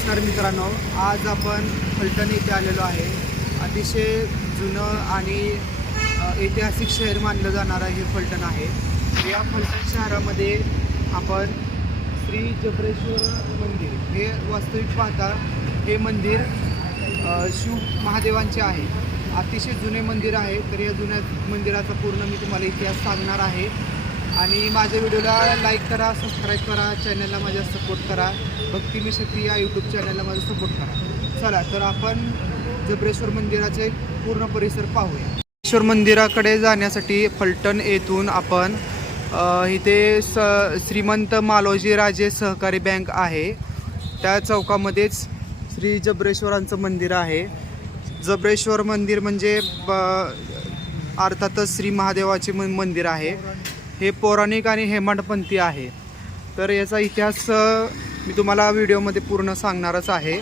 नमस्कार मित्रांनो आज आपण फलटण येथे आलेलो आहे. अतिशय जुनं आणि ऐतिहासिक शहर मानलं जाणारं हे फलटण आहे. या फलटण शहरामध्ये आपण श्री जबरेश्वर मंदिर हे वास्तविक पाहता हे मंदिर शिव महादेवांचे आहे. अतिशय जुने मंदिर आहे तर या जुन्या मंदिराचा पूर्ण मी तुम्हाला इतिहास सांगणार आहे. आणि माझ्या व्हिडिओला लाईक करा सबस्क्राईब करा चॅनलला माझ्या सपोर्ट करा. भक्ती मी शक्ती या यूट्यूब चॅनलला माझा सपोर्ट करा. चला तर आपण जबरेश्वर मंदिराचे पूर्ण परिसर पाहूया. जबरेश्वर मंदिराकडे जाण्यासाठी फलटण येथून आपण इथे स श्रीमंत मालोजी राजे सहकारी बँक आहे. त्या चौकामध्येच श्री जबरेश्वरांचं मंदिर आहे. जबरेश्वर मंदिर म्हणजे ब- अर्थातच श्री महादेवाचे मंदिर आहे. हे पौराणिक आणि हेमाडपंथी आहे. तर याचा इतिहास मी तुम्हाला व्हिडिओमध्ये पूर्ण सांगणारच आहे.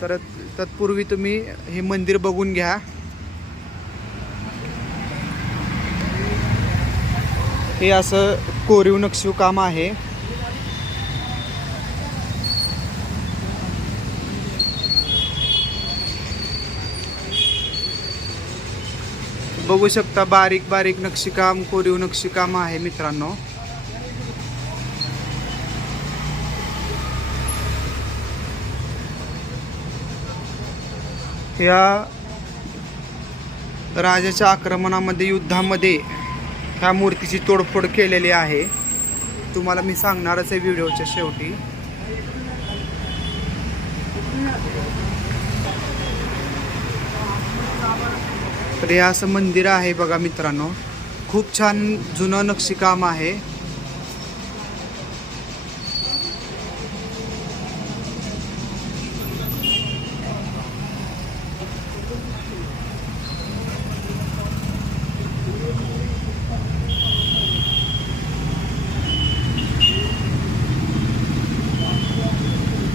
तर तत्पूर्वी तुम्ही हे मंदिर बघून घ्या. हे असं कोरीव नक्षीव काम आहे. बघू शकता बारीक बारीक नक्षीकाम कोरीव नक्षीकाम आहे मित्रांनो. या राजाच्या आक्रमणामध्ये युद्धामध्ये ह्या मूर्तीची तोडफोड केलेली आहे. तुम्हाला मी सांगणारच आहे व्हिडिओच्या शेवटी. तर हे असं मंदिर आहे बघा मित्रांनो. खूप छान जुनं नक्षीकाम आहे.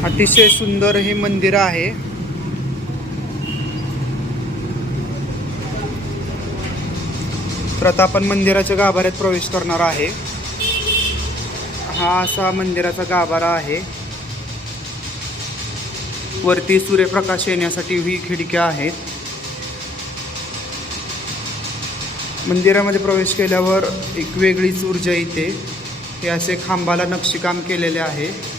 अतिशय सुंदर हे मंदिर आहे. प्रतापन मंदिराच्या गाभाऱ्यात प्रवेश करणार आहे. हा असा मंदिराचा गाभारा आहे. वरती सूर्यप्रकाश येण्यासाठी ही खिडक्या आहेत. मंदिरामध्ये प्रवेश केल्यावर एक वेगळीच ऊर्जा येते. हे असे खांबाला नक्षीकाम केलेले आहे.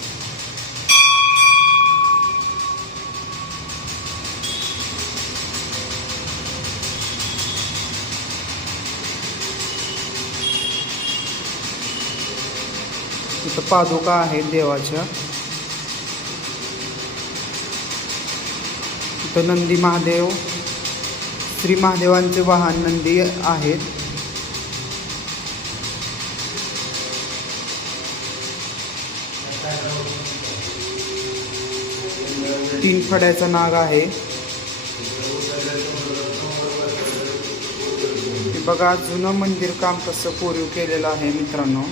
इथं पादुका आहेत देवाच्या. इथं नंदी महादेव श्री महादेवांचे वाहन नंदी आहेत. तीन फड्याचा नाग आहे. बघा जुनं मंदिर काम कसं कोरीव केलेलं आहे मित्रांनो.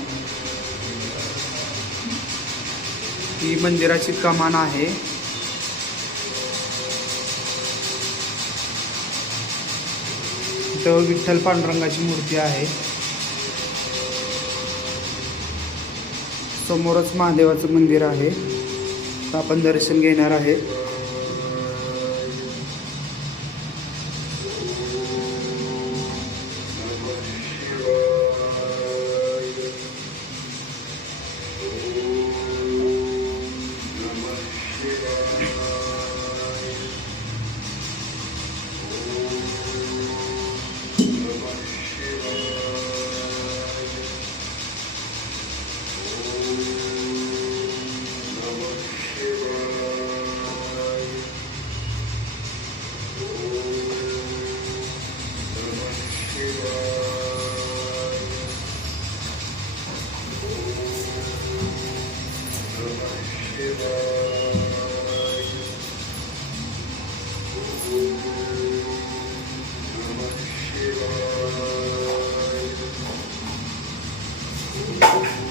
ही मंदिराची कमान आहे. इथं विठ्ठल पांडुरंगाची मूर्ती आहे. समोरच महादेवाचं मंदिर आहे. आपण दर्शन घेणार आहे.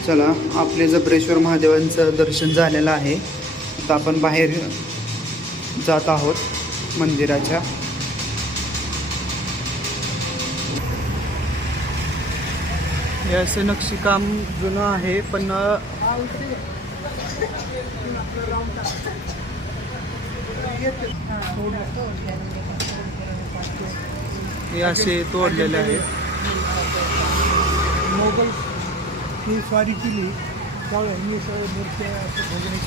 चला आपले जबरेश्वर महादेवांचं दर्शन झालेलं आहे. आता आपण बाहेर जात आहोत मंदिराच्या. हे असं नक्षीकाम जुनं आहे पण हे असे तोडलेले आहेत मोगल ही स्वारी केली मूर्त्या भजने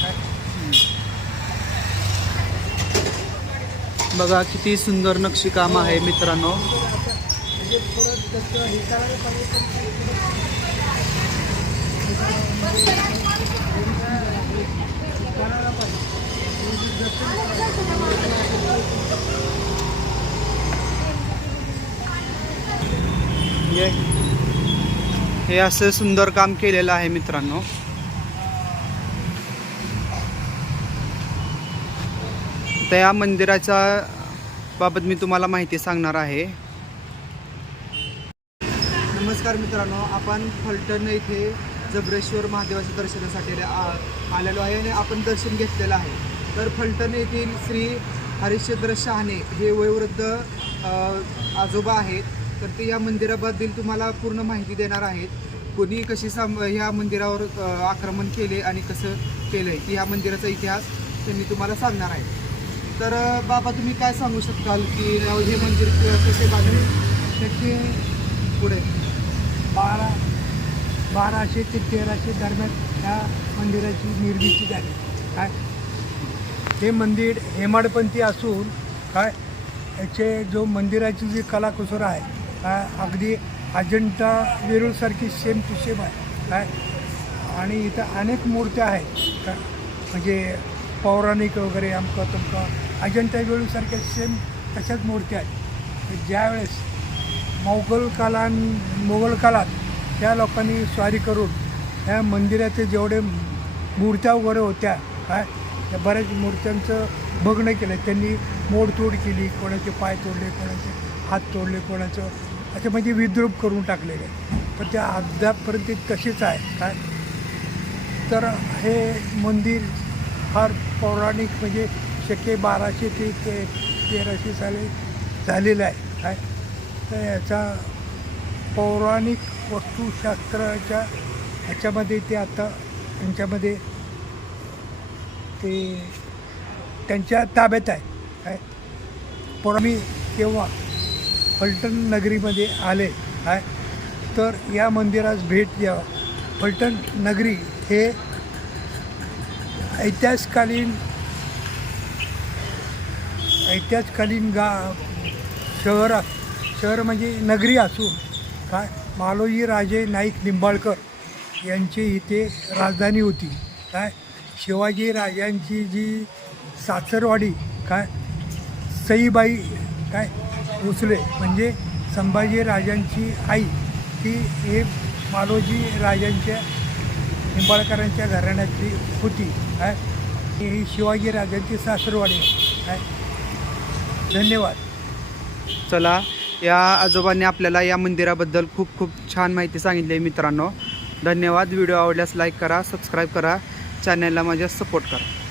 काय बघा किती सुंदर नक्षीकाम आहे मित्रांनो. हे. हे हे असं सुंदर काम केलेलं आहे मित्रांनो. तर या मंदिराच्या बाबत मी तुम्हाला माहिती सांगणार आहे. नमस्कार मित्रांनो आपण फलटण येथे जबरेश्वर महादेवाच्या दर्शनासाठी आ- आलेलो आहे आणि आपण दर्शन घेतलेलं आहे. तर फलटण येथील श्री हरिश्चंद्र शहाणे हे वयोवृद्ध आजोबा आहेत. तर ते या मंदिराबद्दल तुम्हाला पूर्ण माहिती देणार आहेत. कोणी कशी साम ह्या मंदिरावर आक्रमण केले आणि कसं केलं आहे की ह्या मंदिराचा इतिहास त्यांनी तुम्हाला सांगणार आहे तर बाबा तुम्ही काय सांगू शकाल की हे मंदिर कसे बांधले? त्याचे पुढे. बारा बाराशे ते तेराशे दरम्यान ह्या मंदिराची निर्मिती झाली. काय? हे मंदिर हेमाडपंथी असून काय याचे जो मंदिराची जी कलाकुसर आहे काय अगदी अजंठा वेरूळसारखी सेम टू सेम आहे काय? आणि इथं अनेक मूर्त्या आहेत का म्हणजे पौराणिक वगैरे अमकं तुमकं अजंठा वेरूळसारख्या सेम तशाच मूर्त्या आहेत. ज्यावेळेस मोगल कालां मोगल काळात त्या लोकांनी स्वारी करून त्या मंदिराचे जेवढे मूर्त्या वगैरे होत्या काय? त्या बऱ्याच मूर्त्यांचं बघणं केलं. त्यांनी मोडतोड केली कोणाचे पाय तोडले कोणाचे हात तोडले कोणाचं असे म्हणजे विद्रूप करून टाकलेले. पण त्या अद्यापपर्यंत ते तसेच आहे. काय? तर हे मंदिर फार पौराणिक म्हणजे शक्य बाराशे ते ते तेराशे साली झालेलं आहे. काय? तर याचा पौराणिक वस्तुशास्त्राच्या ह्याच्यामध्ये ते आता त्यांच्यामध्ये ते त्यांच्या ताब्यात आहे. काय? पण मी तेव्हा फलटण नगरीमध्ये आले आहे तर या मंदिरास भेट द्यावा. फलटण नगरी हे ऐतिहासिककालीन ऐतिहासिककालीन गा शहरात शहर म्हणजे नगरी असून काय? मालोजी राजे नाईक निंबाळकर यांची इथे राजधानी होती काय? शिवाजी राजांची जी सासरवाडी काय सईबाई काय भोसले म्हणजे संभाजी राजांची आई ती हे मालोजी राजांच्या निंबाळकरांच्या घराण्यातली होती काय. ही शिवाजी राजांची सासरवाडी काय. धन्यवाद. चला या आजोबांनी आपल्याला या मंदिराबद्दल खूप खूप छान माहिती सांगितली आहे मित्रांनो. धन्यवाद. व्हिडिओ आवडल्यास लाईक करा सबस्क्राईब करा. चॅनलला माझ्या सपोर्ट करा.